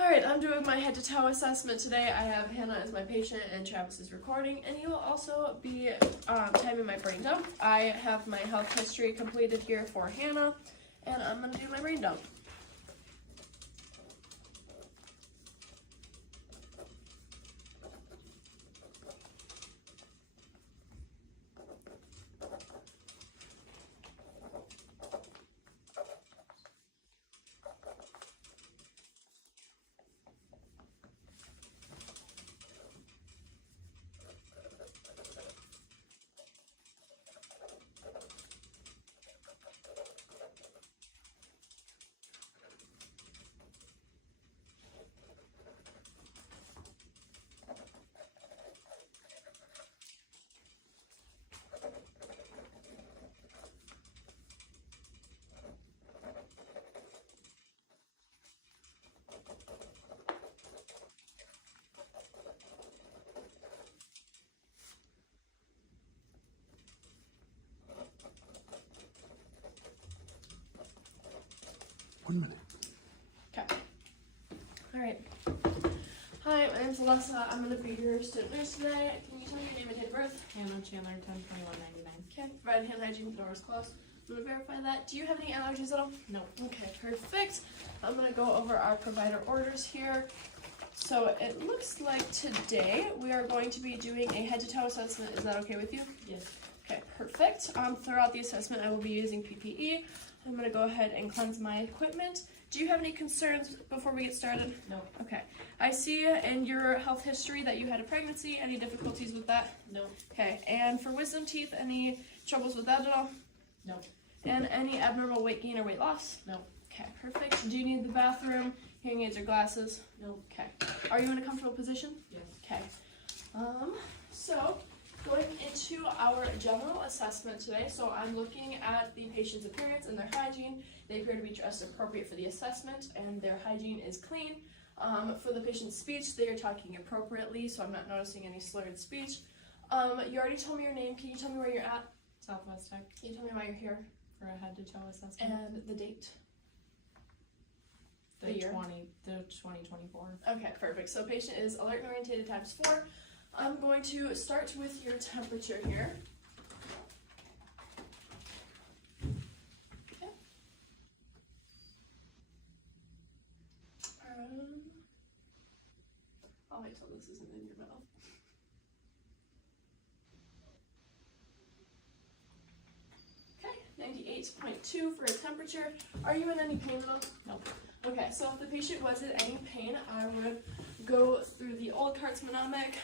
Alright, I'm doing my head to toe assessment today. I have Hannah as my patient and Travis is recording, and he will also be timing my brain dump. I have my health history completed here for Hannah, and I'm going to do my brain dump. One minute. Okay. Alright. Hi, my name's Alyssa. I'm going to be your student nurse today. Can you tell me your name and date of birth? Hannah Chandler, 10/21/99. Okay. Provide hand hygiene, doors closed. I'm going to verify that. Do you have any allergies at all? No. Okay, perfect. I'm going to go over our provider orders here. So it looks like today we are going to be doing a head to toe assessment. Is that okay with you? Yes. Okay, perfect. Throughout the assessment, I will be using PPE. I'm going to go ahead and cleanse my equipment. Do you have any concerns before we get started? No. Okay. I see in your health history that you had a pregnancy. Any difficulties with that? No. Okay. And for wisdom teeth, any troubles with that at all? No. And any abnormal weight gain or weight loss? No. Okay, perfect. Do you need the bathroom, hearing aids, or glasses? No. Okay. Are you in a comfortable position? Yes. Okay. So going into our general assessment today, so I'm looking at the patient's appearance and their hygiene. They appear to be dressed appropriate for the assessment, and their hygiene is clean. For the patient's speech, they are talking appropriately, so I'm not noticing any slurred speech. You already told me your name. Can you tell me where you're at? Southwest Tech Can you tell me why you're here? for a head to toe assessment. And the date? The the year? 2024. Okay, perfect. So patient is alert and orientated times 4. I'm going to start with your temperature here. Okay. I'll wait till this isn't in your mouth. Okay, 98.2 for a temperature. Are you in any pain at all? No. Okay, so if the patient was in any pain, I would go through the Oldkart's mnemonic,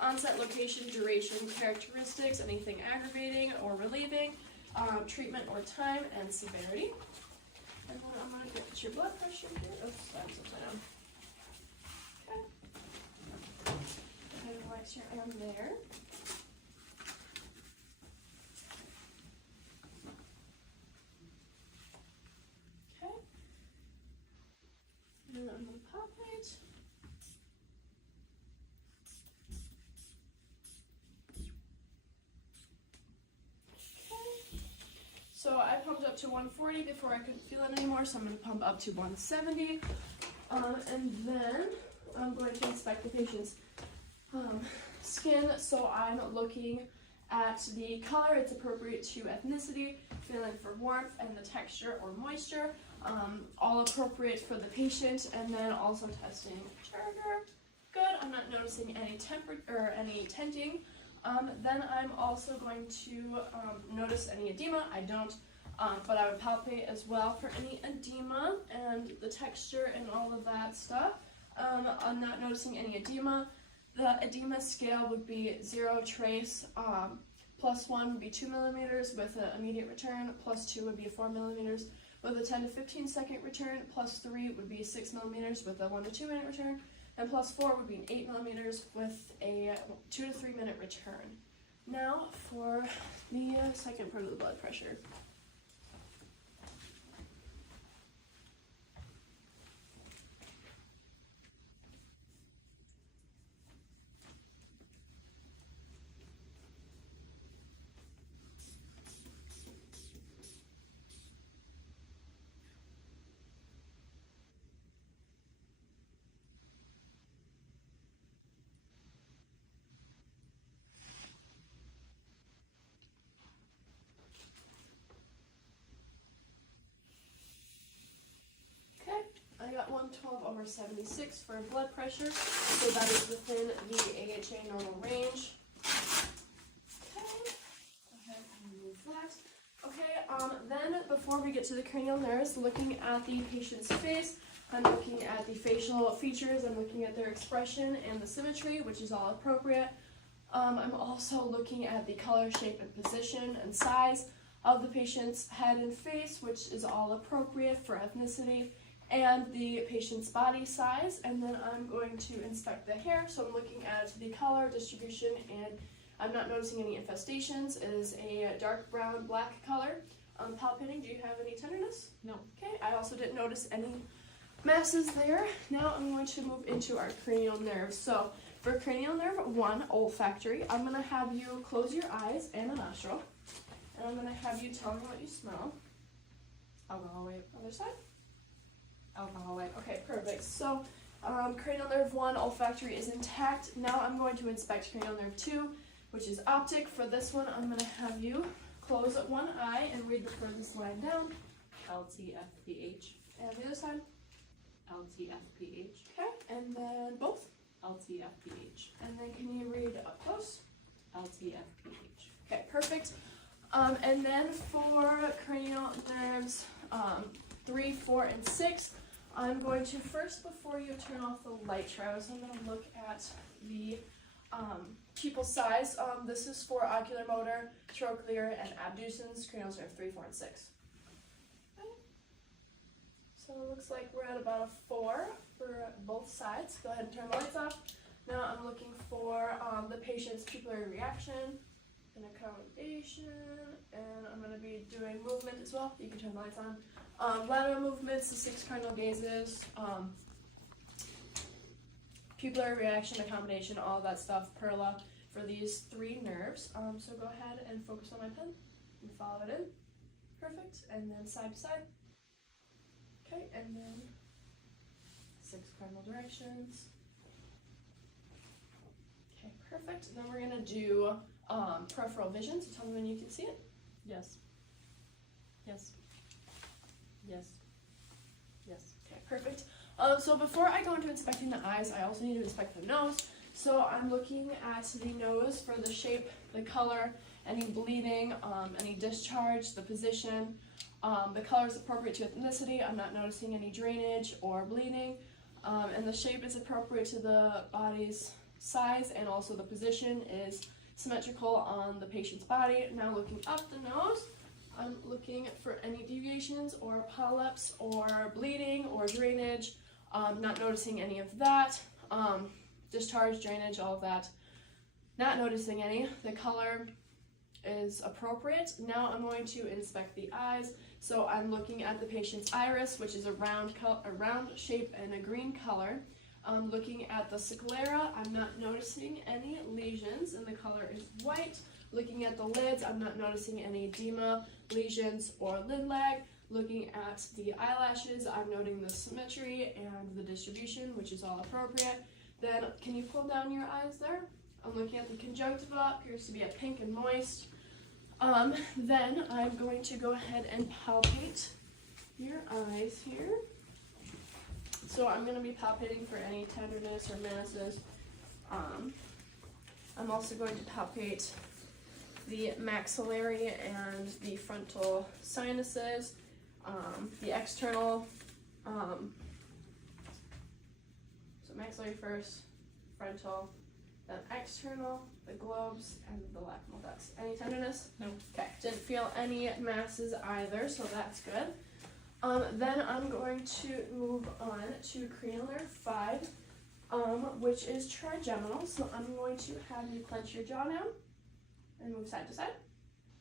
onset, location, duration, characteristics, anything aggravating or relieving, treatment or time, and severity. And then I'm going to get your blood pressure here. Oh, sorry, I'm upside down. Okay. Go ahead and relax your arm there. Okay. And I'm going to palpate. Okay. So I pumped up to 140 before I couldn't feel it anymore, so I'm going to pump up to 170. And then I'm going to inspect the patient's skin. So I'm looking at the color, it's appropriate to ethnicity, feeling for warmth, and the texture or moisture, all appropriate for the patient, and then also testing Charger. Good, I'm not noticing any any tenting. Then I'm also going to notice any edema. I don't, but I would palpate as well for any edema and the texture and all of that stuff. I'm not noticing any edema. The edema scale would be 0 trace, +1 would be 2 millimeters with an immediate return, +2 would be 4 millimeters with a 10 to 15 second return, +3 would be 6 millimeters with a 1 to 2 minute return, and +4 would be 8 millimeters with a 2 to 3 minute return. Now for the second part of the blood pressure. 112/76 for blood pressure, so that is within the AHA normal range. Okay, go ahead and remove that. Okay, then before we get to the cranial nerves, looking at the patient's face, I'm looking at the facial features, I'm looking at their expression and the symmetry, which is all appropriate. I'm also looking at the color, shape, and position and size of the patient's head and face, which is all appropriate for ethnicity, and the patient's body size. And then I'm going to inspect the hair, so I'm looking at the color, distribution, and I'm not noticing any infestations. It is a dark brown, black color. Palpating, do you have any tenderness? No. Okay, I also didn't notice any masses there. Now I'm going to move into our cranial nerves. So for cranial nerve 1, olfactory, I'm going to have you close your eyes and a nostril. And I'm going to have you tell me what you smell. Alcohol white. Other side? Alcohol white. Okay, perfect. So cranial nerve 1, olfactory is intact. Now I'm going to inspect cranial nerve 2, which is optic. For this one, I'm going to have you close one eye and read the furthest line down. LTFPH. And the other side. LTFPH. Okay, and then both. LTFPH. And then can you read up close? LTFPH. Okay, perfect. And then for cranial nerves 3, 4, and 6, I'm going to first, before you turn off the light travis, I'm going to look at the pupil size. This is for ocular motor, trochlear, and abducens, cranial nerve 3, 4, and 6. Okay. So it looks like we're at about a 4 for both sides. Go ahead and turn the lights off. Now I'm looking for the patient's pupillary reaction and accommodation, and I'm going to be doing movement as well. You can turn the lights on. Lateral movements, the 6 cardinal gazes, pupillary reaction, accommodation, all that stuff, perla for these 3 nerves. So go ahead and focus on my pen and follow it in. Perfect. And then side to side. Okay, and then 6 cardinal directions. Okay, perfect. And then we're going to do peripheral vision, so tell me when you can see it. Yes. Yes. Yes. Yes. Okay, perfect. So before I go into inspecting the eyes, I also need to inspect the nose. So I'm looking at the nose for the shape, the color, any bleeding, any discharge, the position. The color is appropriate to ethnicity. I'm not noticing any drainage or bleeding. And the shape is appropriate to the body's size, and also the position is symmetrical on the patient's body. Now looking up the nose, I'm looking for any deviations or polyps or bleeding or drainage. Not noticing any of that. Discharge, drainage, all of that. Not noticing any. The color is appropriate. Now I'm going to inspect the eyes. So I'm looking at the patient's iris, which is a round shape and a green color. Looking at the sclera, I'm not noticing any lesions, and the color is white. Looking at the lids, I'm not noticing any edema, lesions, or lid lag. Looking at the eyelashes, I'm noting the symmetry and the distribution, which is all appropriate. Then, can you pull down your eyes there? I'm looking at the conjunctiva, appears to be a pink and moist. Then I'm going to go ahead and palpate your eyes here. So I'm going to be palpating for any tenderness or masses. I'm also going to palpate the maxillary and the frontal sinuses, the external, so maxillary first, frontal, then external, the globes, and the lacrimal ducts. Any tenderness? No. Okay, didn't feel any masses either, so that's good. Then I'm going to move on to cranial nerve 5, which is trigeminal. So I'm going to have you clench your jaw now and move side to side.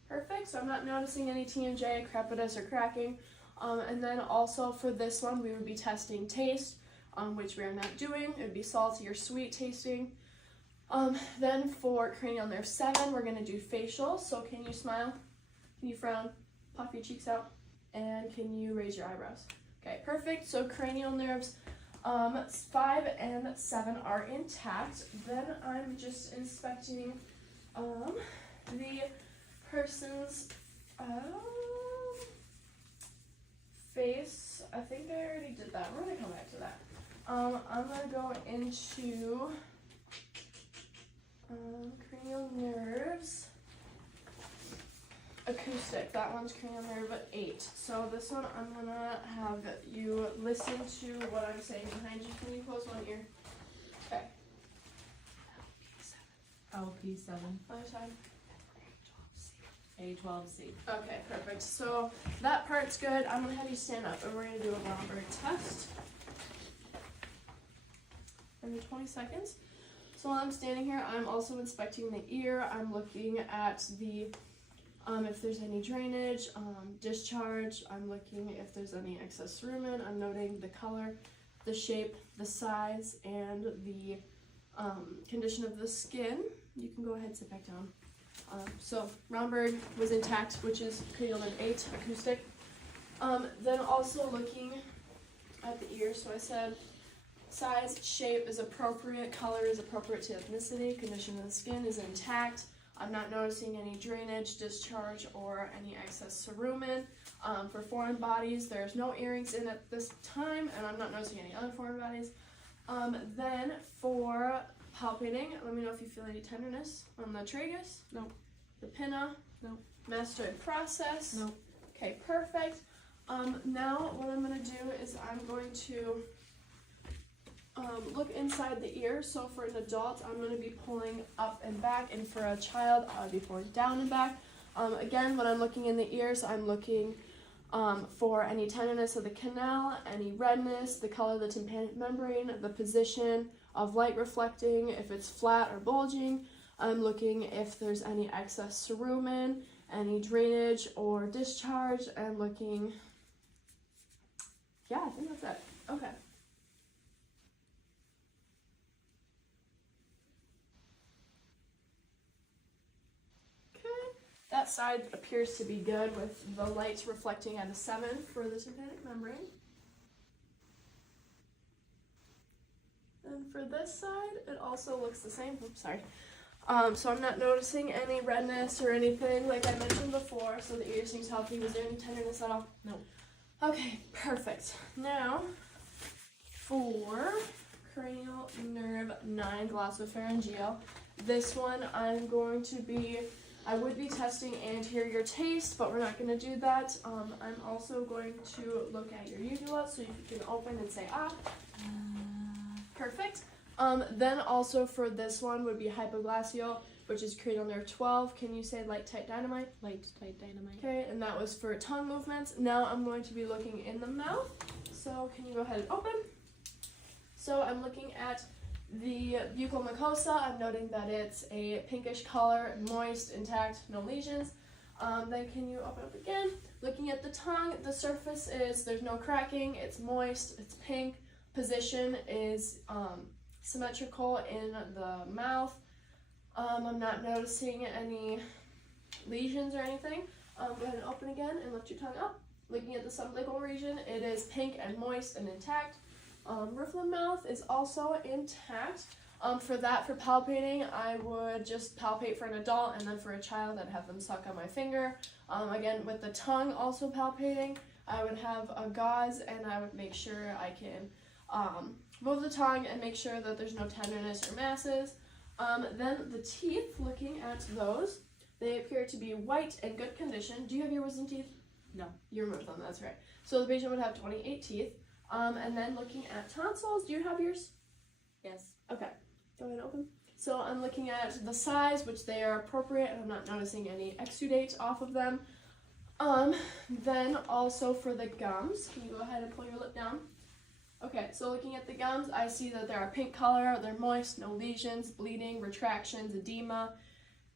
Perfect. So I'm not noticing any TMJ, crepitus, or cracking. And then also for this one, we would be testing taste, which we are not doing. It would be salty or sweet tasting. Then for cranial nerve 7, we're going to do facial. So can you smile? Can you frown? Puff your cheeks out? And can you raise your eyebrows? Okay, perfect. So cranial nerves 5 and 7 are intact. Then I'm just inspecting the person's face. I think I already did that. We're gonna come back to that. I'm gonna go into cranial nerves. Acoustic, that one's cranial nerve at 8. So this one I'm gonna have you listen to what I'm saying behind you. Can you close one ear? Okay. LP7. Other side. A12C. Okay, perfect. So that part's good. I'm gonna have you stand up and we're gonna do a Romberg test. Every 20 seconds. So while I'm standing here, I'm also inspecting the ear. I'm looking at the if there's any drainage, discharge. I'm looking if there's any excess rumen. I'm noting the color, the shape, the size, and the condition of the skin. You can go ahead and sit back down. So Romberg was intact, which is cranial nerve 8, acoustic. Then also looking at the ear. So I said size, shape is appropriate, color is appropriate to ethnicity, condition of the skin is intact. I'm not noticing any drainage, discharge, or any excess cerumen. For foreign bodies, there's no earrings in at this time, and I'm not noticing any other foreign bodies. Then for palpating, let me know if you feel any tenderness on the tragus. No. The pinna. No. Mastoid process. No. Okay, perfect. Now what I'm going to do is I'm going to look inside the ear. So for an adult, I'm going to be pulling up and back, and for a child, I'll be pulling down and back. Again, when I'm looking in the ears, I'm looking for any tenderness of the canal, any redness, the color of the tympanic membrane, the position of light reflecting, if it's flat or bulging. I'm looking if there's any excess cerumen, any drainage or discharge. I'm looking, yeah, I think that's it. Okay. That side appears to be good with the light reflecting at a 7 for the tympanic membrane. And for this side, it also looks the same. Oops, sorry. So I'm not noticing any redness or anything like I mentioned before, so the ear seems healthy. Was there any tenderness at all? No. Okay, perfect. Now, for cranial nerve 9, glossopharyngeal, this one I would be testing anterior taste, but we're not going to do that. I'm also going to look at your uvula, so you can open and say ah. Perfect. Then also for this one would be hypoglossal, which is cranial nerve 12. Can you say light, tight, dynamite? Light, tight, dynamite. Okay, and that was for tongue movements. Now I'm going to be looking in the mouth. So can you go ahead and open? So I'm looking at the buccal mucosa. I'm noting that it's a pinkish color, moist, intact, no lesions. Then can you open up again? Looking at the tongue, the surface is, there's no cracking, it's moist, it's pink. Position is symmetrical in the mouth. I'm not noticing any lesions or anything. Go ahead and open again and lift your tongue up. Looking at the sublingual region, it is pink and moist and intact. Roof of the mouth is also intact. For palpating, I would just palpate for an adult, and then for a child, I'd have them suck on my finger. Again, with the tongue also palpating, I would have a gauze, and I would make sure I can move the tongue and make sure that there's no tenderness or masses. Then the teeth, looking at those, they appear to be white and good condition. Do you have your wisdom teeth? No. You removed them, that's right. So the patient would have 28 teeth. And then looking at tonsils, do you have yours? Yes. Okay, go ahead and open. So I'm looking at the size, which they are appropriate, and I'm not noticing any exudate off of them. Then also for the gums, can you go ahead and pull your lip down? Okay, so looking at the gums, I see that they're a pink color, they're moist, no lesions, bleeding, retractions, edema,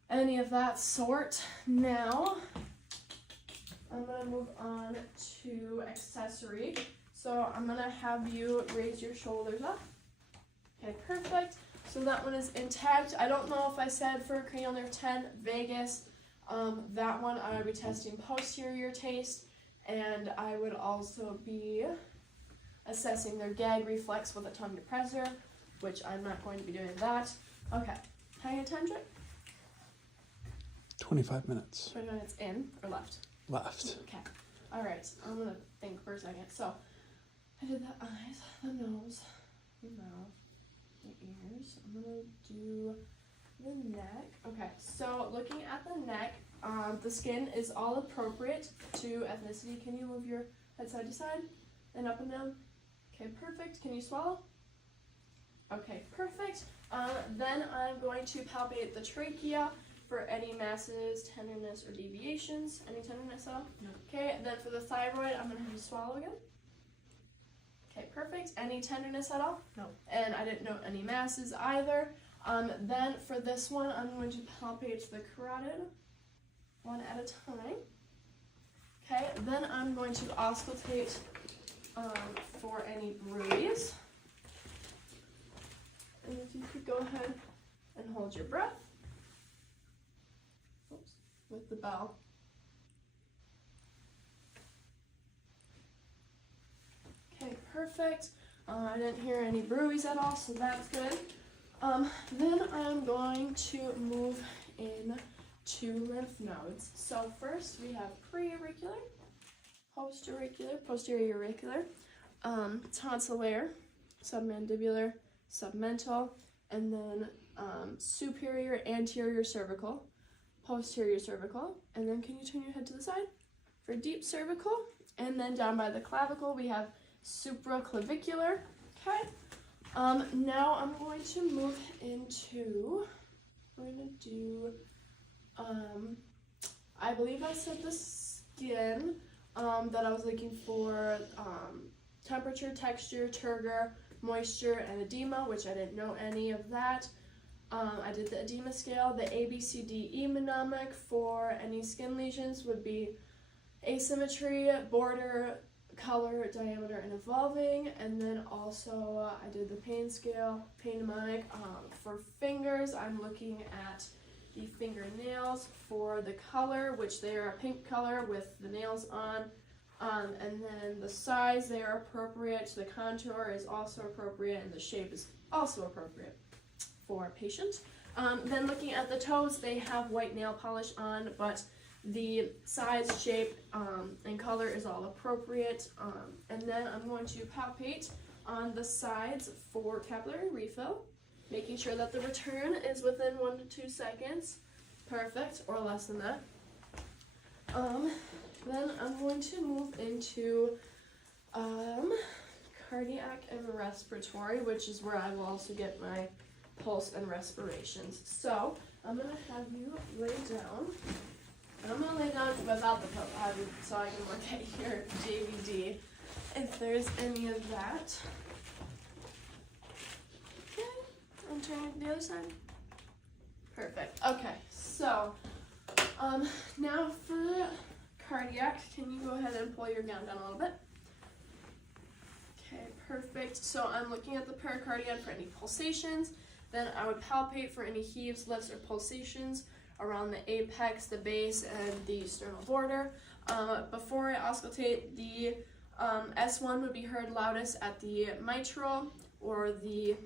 any of that sort. Now, I'm going to move on to accessory. So I'm going to have you raise your shoulders up. Okay, perfect. So that one is intact. I don't know if I said for cranial nerve 10, vagus, that one I would be testing posterior taste, and I would also be assessing their gag reflex with a tongue depressor, which I'm not going to be doing that. Okay, how are you attention? 25 minutes. 20 minutes in or left? Left. Okay, all right, I'm gonna think for a second. So I did the eyes, the nose, the mouth, the ears. I'm gonna do the neck. Okay, so looking at the neck, the skin is all appropriate to ethnicity. Can you move your head side to side and up and down? Okay, perfect. Can you swallow? Okay, perfect. Then I'm going to palpate the trachea for any masses, tenderness, or deviations. Any tenderness at all? No. Okay, and then for the thyroid, I'm going to have you swallow again. Okay, perfect. Any tenderness at all? No. And I didn't note any masses either. Then for this one, I'm going to palpate the carotid one at a time. Okay, then I'm going to auscultate for any bruise. And if you could go ahead and hold your breath. Oops, with the bell. Okay, perfect. I didn't hear any bruise at all, so that's good. Then I'm going to move in to lymph nodes. So first we have preauricular, posterior auricular, tonsillar, submandibular, submental, and then superior anterior cervical, posterior cervical, and then can you turn your head to the side for deep cervical, and then down by the clavicle we have supraclavicular. Okay. Now I'm going to move into, we're going to do, I believe I said the skin that I was looking for, temperature, texture, turgor, moisture, and edema, which I didn't know any of that. I did the edema scale. The ABCDE mnemonic for any skin lesions would be asymmetry, border, color, diameter, and evolving. And then also I did the pain scale, pain mnemonic. For fingers, I'm looking at the fingernails for the color, which they are a pink color with the nails on. And then the size, they are appropriate. The contour is also appropriate, and the shape is also appropriate for a patient. Then looking at the toes, they have white nail polish on, but the size, shape, and color is all appropriate. And then I'm going to palpate on the sides for capillary refill, making sure that the return is within 1 to 2 seconds. Perfect, or less than that. Then I'm going to move into cardiac and respiratory, which is where I will also get my pulse and respirations. So I'm going to have you lay down. And I'm going to lay down without the pillow so I can look at your JVD if there's any of that. Okay, I'm turning to the other side. Perfect. Okay, so now for cardiac, can you go ahead and pull your gown down a little bit? Okay, perfect. So I'm looking at the pericardium for any pulsations. Then I would palpate for any heaves, lifts, or pulsations around the apex, the base, and the sternal border. Before I auscultate, the S1 would be heard loudest at the mitral or the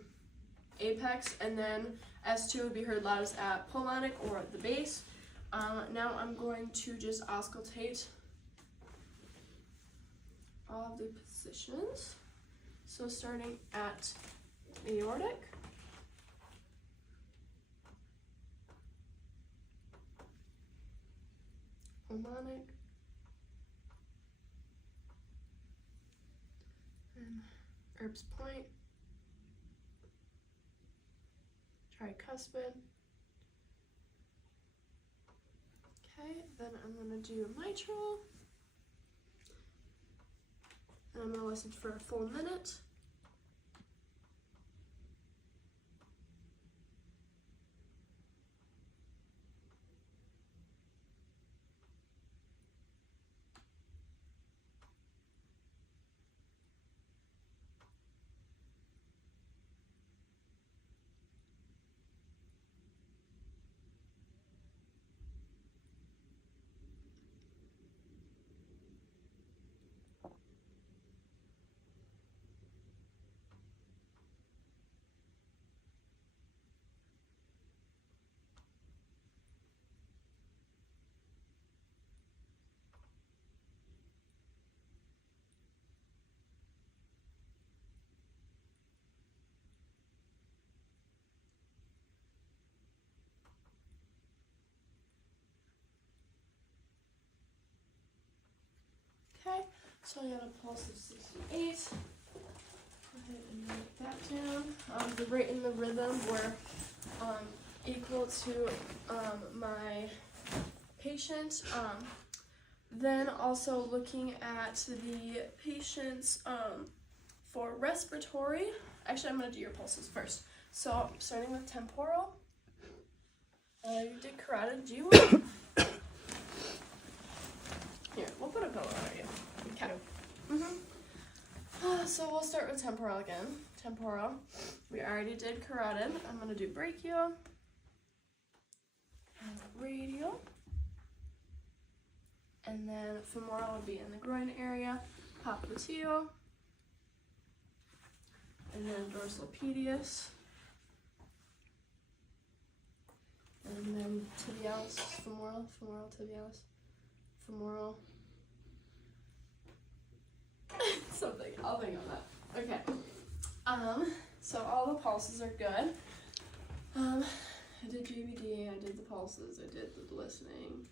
apex, and then S2 would be heard loudest at pulmonic or the base. Now I'm going to just auscultate all of the positions. So starting at aortic, pulmonic, and Erb's point, tricuspid. Okay, then I'm going to do mitral, and I'm going to listen for a full minute. Okay, so I got a pulse of 68. Go ahead and write that down. The rate and the rhythm were equal to my patient. Then also looking at the patients for respiratory. Actually, I'm going to do your pulses first. So starting with temporal. You did carotid. Do you want Here, we'll put a pillow on you. Okay. So we'll start with temporal again. Temporal. We already did carotid. I'm going to do brachial. And radial. And then femoral would be in the groin area. Popliteal. And then dorsal pedius. And then tibialis, femoral, tibialis, femoral. Something, I'll think on that. Okay. So all the pulses are good. I did JVD, I did the pulses, I did the listening,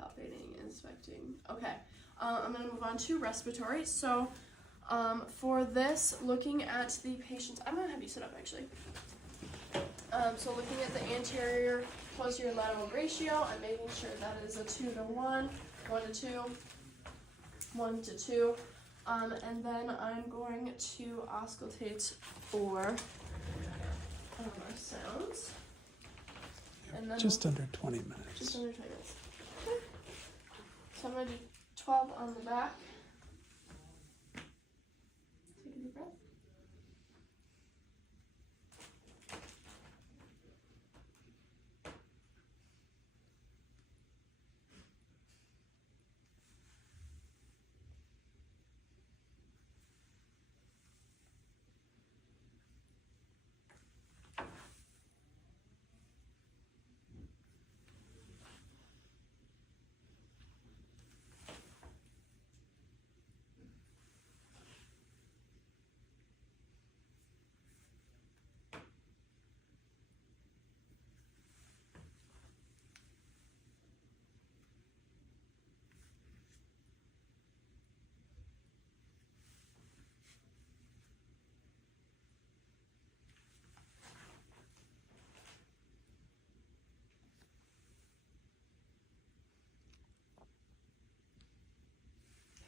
palpating, inspecting. Okay. I'm gonna move on to respiratory. So for this, looking at the patient's, I'm gonna have you sit up actually. So looking at the anterior posterior lateral ratio, I'm making sure that is a 2-to-1, 1-to-2, 1-to-2. And then I'm going to auscultate for our sounds. And then Just under 20 minutes. Just under 20 minutes. Okay. So I'm going to do 12 on the back. Take a deep breath.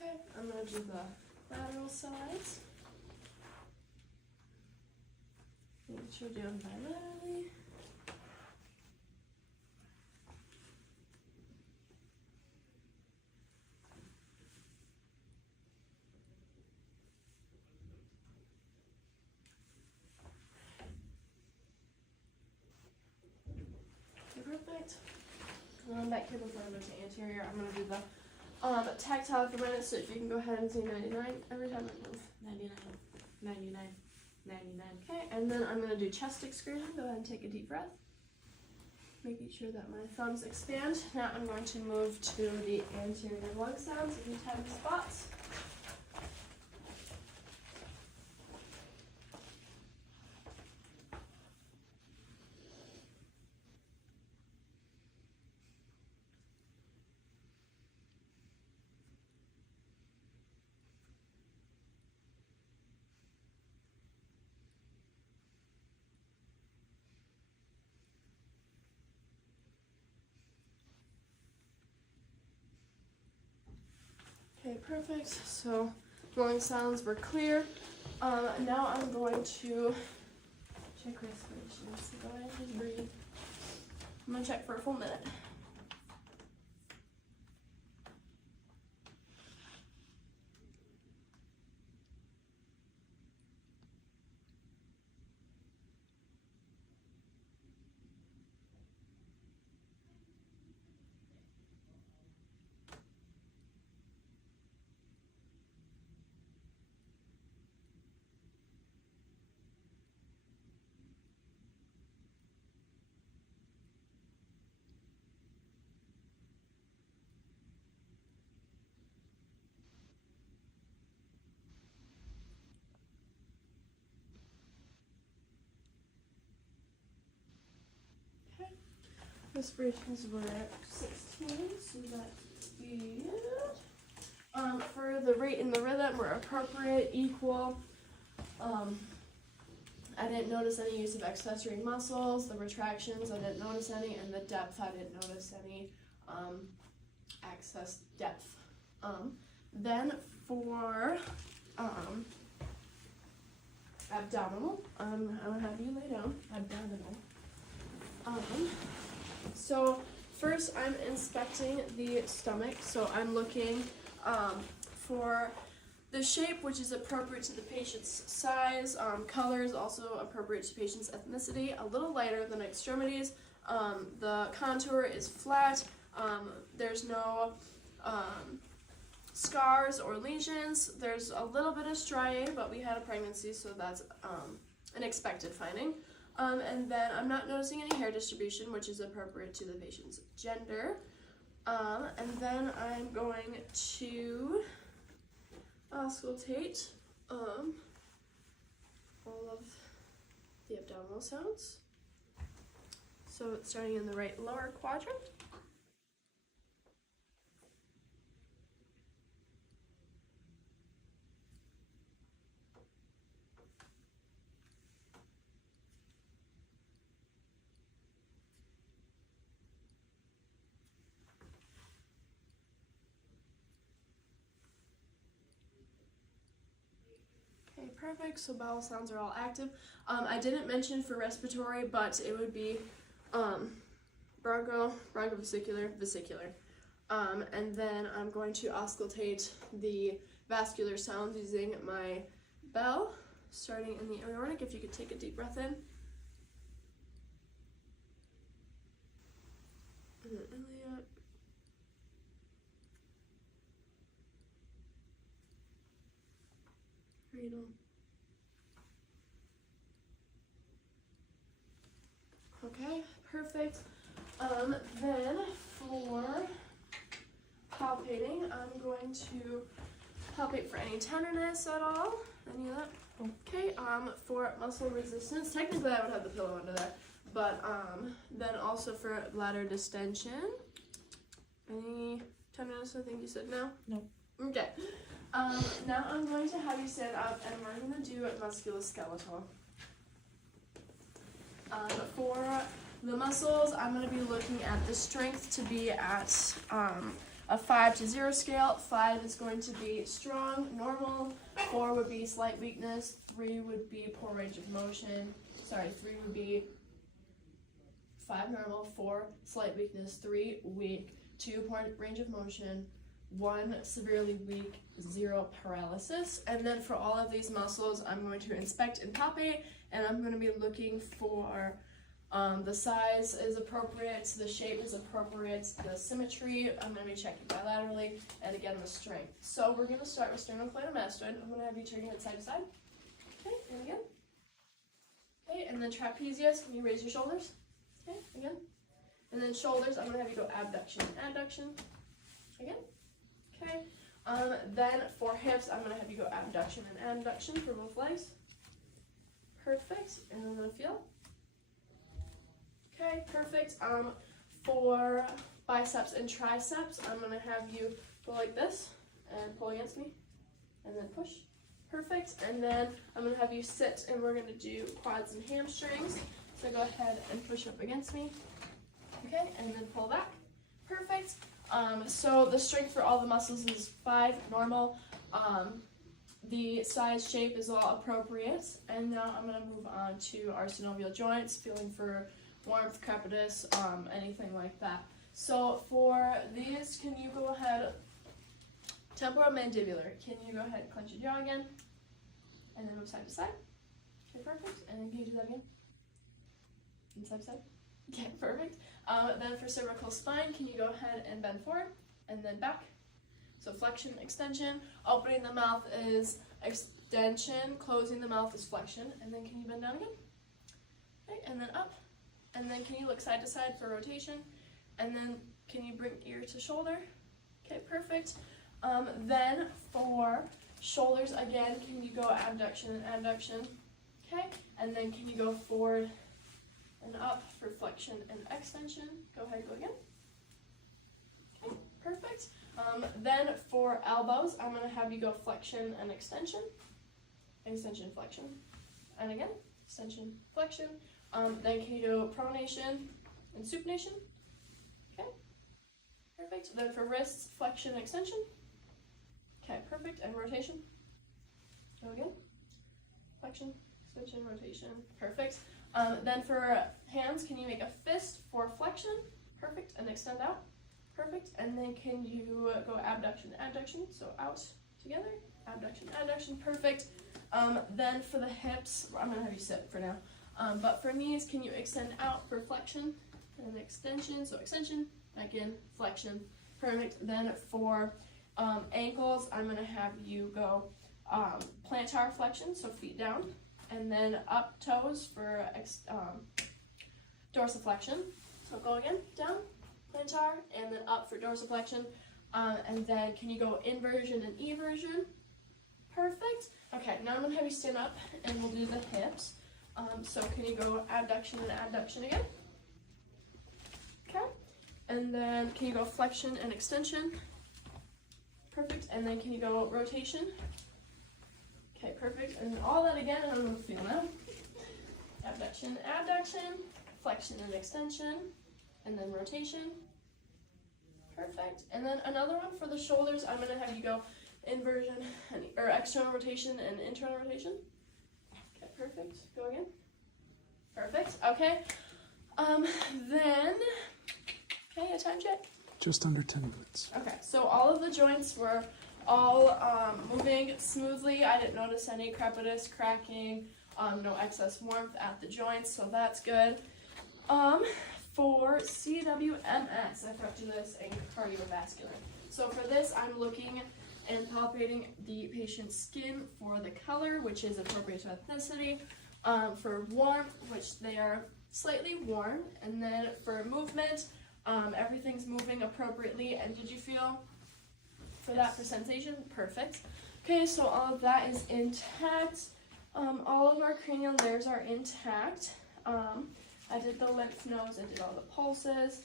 Okay, I'm going to do the lateral sides. Make sure you're doing bilaterally. Okay, perfect. Going back here before I go to anterior, I'm going to do the tactile for minutes, so if you can go ahead and say 99 every time I move. 99, 99, 99. Okay, and then I'm going to do chest excursion. Go ahead and take a deep breath. Making sure that my thumbs expand. Now I'm going to move to the anterior lung sounds if you have the spots. Okay, perfect. So lung sounds were clear. Now I'm going to check respiration. So go ahead and just breathe. I'm going to check for a full minute. Respirations were at 16, so that's good. For the rate and the rhythm were appropriate, equal. I didn't notice any use of accessory muscles. The retractions, I didn't notice any, and the depth, I didn't notice any excess depth. Then for abdominal, I'm gonna have you lay down. Abdominal. So first, I'm inspecting the stomach. So I'm looking for the shape, which is appropriate to the patient's size. Color is also appropriate to patient's ethnicity. A little lighter than extremities. The contour is flat. There's no scars or lesions. There's a little bit of striae, but we had a pregnancy, so that's an expected finding. And then I'm not noticing any hair distribution, which is appropriate to the patient's gender. And then I'm going to auscultate all of the abdominal sounds. So it's starting in the right lower quadrant. Okay, perfect. So bowel sounds are all active. I didn't mention for respiratory, but it would be bronchovesicular, vesicular. And then I'm going to auscultate the vascular sounds using my bell, starting in the aortic. If you could take a deep breath in. And then iliac. Renal. Okay, perfect. Then for palpating, I'm going to palpate for any tenderness at all. Any of that? Okay, for muscle resistance, technically I would have the pillow under that, but then also for bladder distension. Any tenderness? I think you said no? No. Okay. Now I'm going to have you stand up and we're going to do musculoskeletal. For the muscles, I'm going to be looking at the strength to be at a 5 to 0 scale. 5 is going to be strong, normal. 4 would be slight weakness. 3 would be poor range of motion. 3 would be 5 normal, 4 slight weakness, 3 weak, 2 poor range of motion, 1 severely weak, 0 paralysis. And then for all of these muscles, I'm going to inspect and palpate, and I'm going to be looking for the size is appropriate, the shape is appropriate, the symmetry. I'm going to be checking bilaterally, and again the strength. So we're going to start with sternocleidomastoid. I'm going to have you turn it side to side. Okay, and again. Okay, and then trapezius. Can you raise your shoulders? Okay, again. And then shoulders. I'm going to have you go abduction and adduction. Again. Okay. Then for hips, I'm going to have you go abduction and adduction for both legs. Perfect. And I'm going to feel. Okay, perfect. For biceps and triceps, I'm going to have you go like this and pull against me and then push. Perfect. And then I'm going to have you sit and we're going to do quads and hamstrings. So go ahead and push up against me. Okay, and then pull back. Perfect. So the strength for all the muscles is 5, normal. The size, shape is all appropriate. And now I'm going to move on to our synovial joints, feeling for warmth, crepitus, anything like that. So for these, can you go ahead, temporomandibular, can you go ahead and clench your jaw again? And then move side to side. Okay, perfect. And then can you do that again? And side to side. Okay, perfect. Then for cervical spine, can you go ahead and bend forward and then back? So flexion, extension. Opening the mouth is extension. Closing the mouth is flexion. And then can you bend down again? Okay, and then up. And then can you look side to side for rotation? And then can you bring ear to shoulder? Okay, perfect. Then for shoulders, again, can you go abduction and adduction? Okay, and then can you go forward and up for flexion and extension? Go ahead, go again. Okay, perfect. Then for elbows, I'm going to have you go flexion and extension. Extension, flexion. And again, extension, flexion. Then can you go pronation and supination? Okay, perfect. Then for wrists, flexion, extension. Okay, perfect. And rotation. Go again. Flexion, extension, rotation. Perfect. Then for hands, can you make a fist for flexion? Perfect. And extend out. Perfect. And then can you go abduction, adduction? So out together. Abduction, adduction. Perfect. Then for the hips, I'm going to have you sit for now. But for knees, can you extend out for flexion and extension? So extension, back in, flexion. Perfect. Then for ankles, I'm going to have you go plantar flexion, so feet down. And then up toes for dorsiflexion. So go again, down, plantar, and then up for dorsiflexion. And then can you go inversion and eversion? Perfect. Okay, now I'm going to have you stand up and we'll do the hips. So can you go abduction and adduction again? Okay. And then can you go flexion and extension? Perfect. And then can you go rotation? Okay, perfect. And all that again, and I'm going to feel now. Abduction, adduction, flexion and extension, and then rotation. Perfect. And then another one for the shoulders, I'm going to have you go inversion or external rotation and internal rotation. Okay, perfect. Go again. Perfect. Okay. Then, okay, a time check. Just under 10 minutes. Okay, so all of the joints were all moving smoothly. I didn't notice any crepitus, cracking, no excess warmth at the joints, so that's good. For CWMS, I forgot to do this in cardiovascular. So for this, I'm looking and palpating the patient's skin for the color, which is appropriate to ethnicity. For warmth, which they are slightly warm, and then for movement, everything's moving appropriately. And did you feel for that for sensation? Perfect. Okay, so all of that is intact. All of our cranial nerves are intact. I did the lymph nodes, I did all the pulses.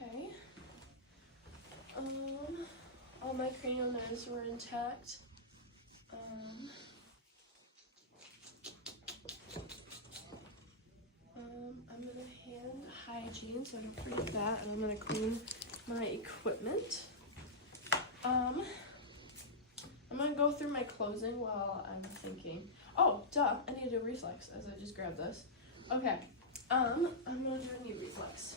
Okay. All my cranial nerves were intact. I'm gonna hand hygiene, so I don't forget that, and I'm gonna clean my equipment. I'm gonna go through my closing while I'm thinking. Oh, duh, I need to do reflex as I just grabbed this. Okay, I'm gonna do a knee reflex.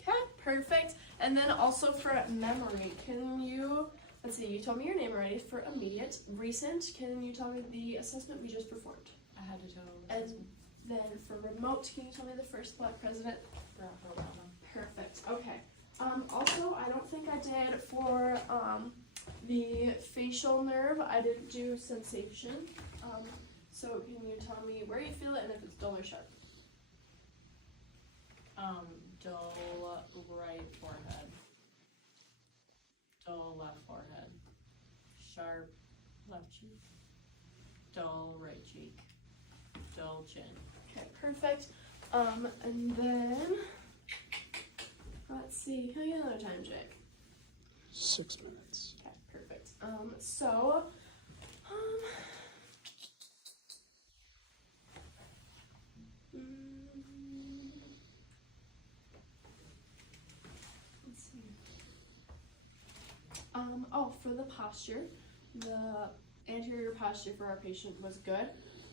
Okay, perfect. And then also for memory, can you, let's see, you told me your name already. For immediate, recent, can you tell me the assessment we just performed? I had to tell. And then for remote, can you tell me the first Black president? Barack Obama. Perfect, okay. Also, I don't think I did for the facial nerve, I didn't do sensation. So can you tell me where you feel it and if it's dull or sharp? Dull right forehead. Dull left forehead. Sharp left cheek. Dull right cheek. Dull chin. Okay, perfect. And then, let's see, can I get another time check? 6 minutes. Okay, perfect. Let's see. Oh, for the posture, the anterior posture for our patient was good.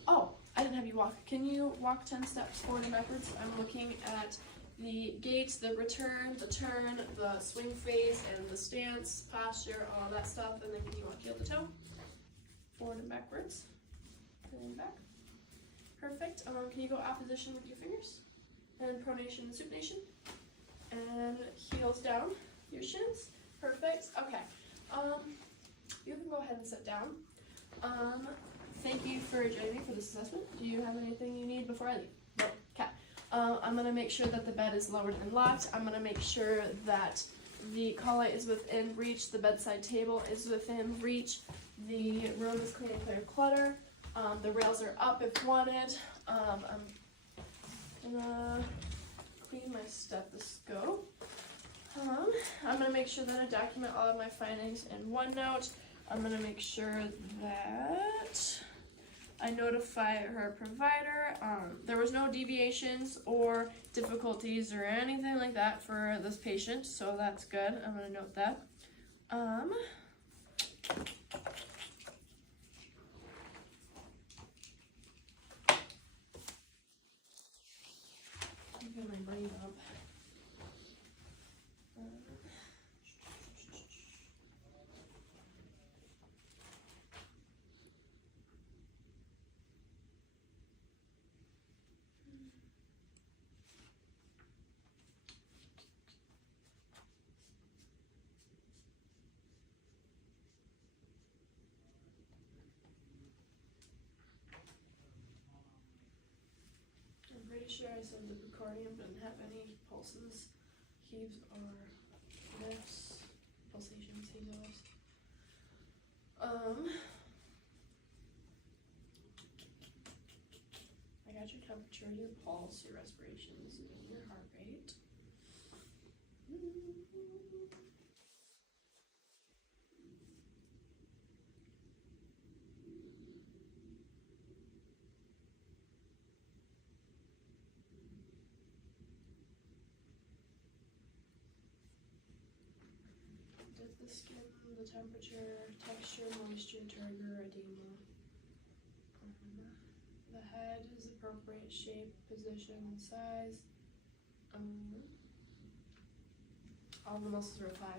Oh, I didn't have you walk. Can you walk 10 steps forward and backwards? I'm looking at the gait, the return, the turn, the swing phase, and the stance, posture, all that stuff. And then can you walk heel to toe? Forward and backwards. And then back. Perfect. Can you go opposition with your fingers? And pronation and supination. And heels down, your shins. Perfect. Okay. You can go ahead and sit down. Thank you for joining me for this assessment. Do you have anything you need before I leave? No. Okay. I'm going to make sure that the bed is lowered and locked. I'm going to make sure that the collet is within reach, the bedside table is within reach, the room is clean and clear of clutter, the rails are up if wanted. I'm gonna clean my stethoscope. I'm gonna make sure that I document all of my findings in OneNote. I'm gonna make sure that I notify her provider. There was no deviations or difficulties or anything like that for this patient, so that's good. I'm gonna note that. Get my brain up. I'm pretty sure I said the precordium didn't have any pulses, heaves, or lifts, pulsations, heaves, or lifts. I got your temperature, your pulse, your respirations, and your heart rate. Did the skin, the temperature, texture, moisture, turgor, edema. The head is appropriate shape, position, and size. All the muscles are 5.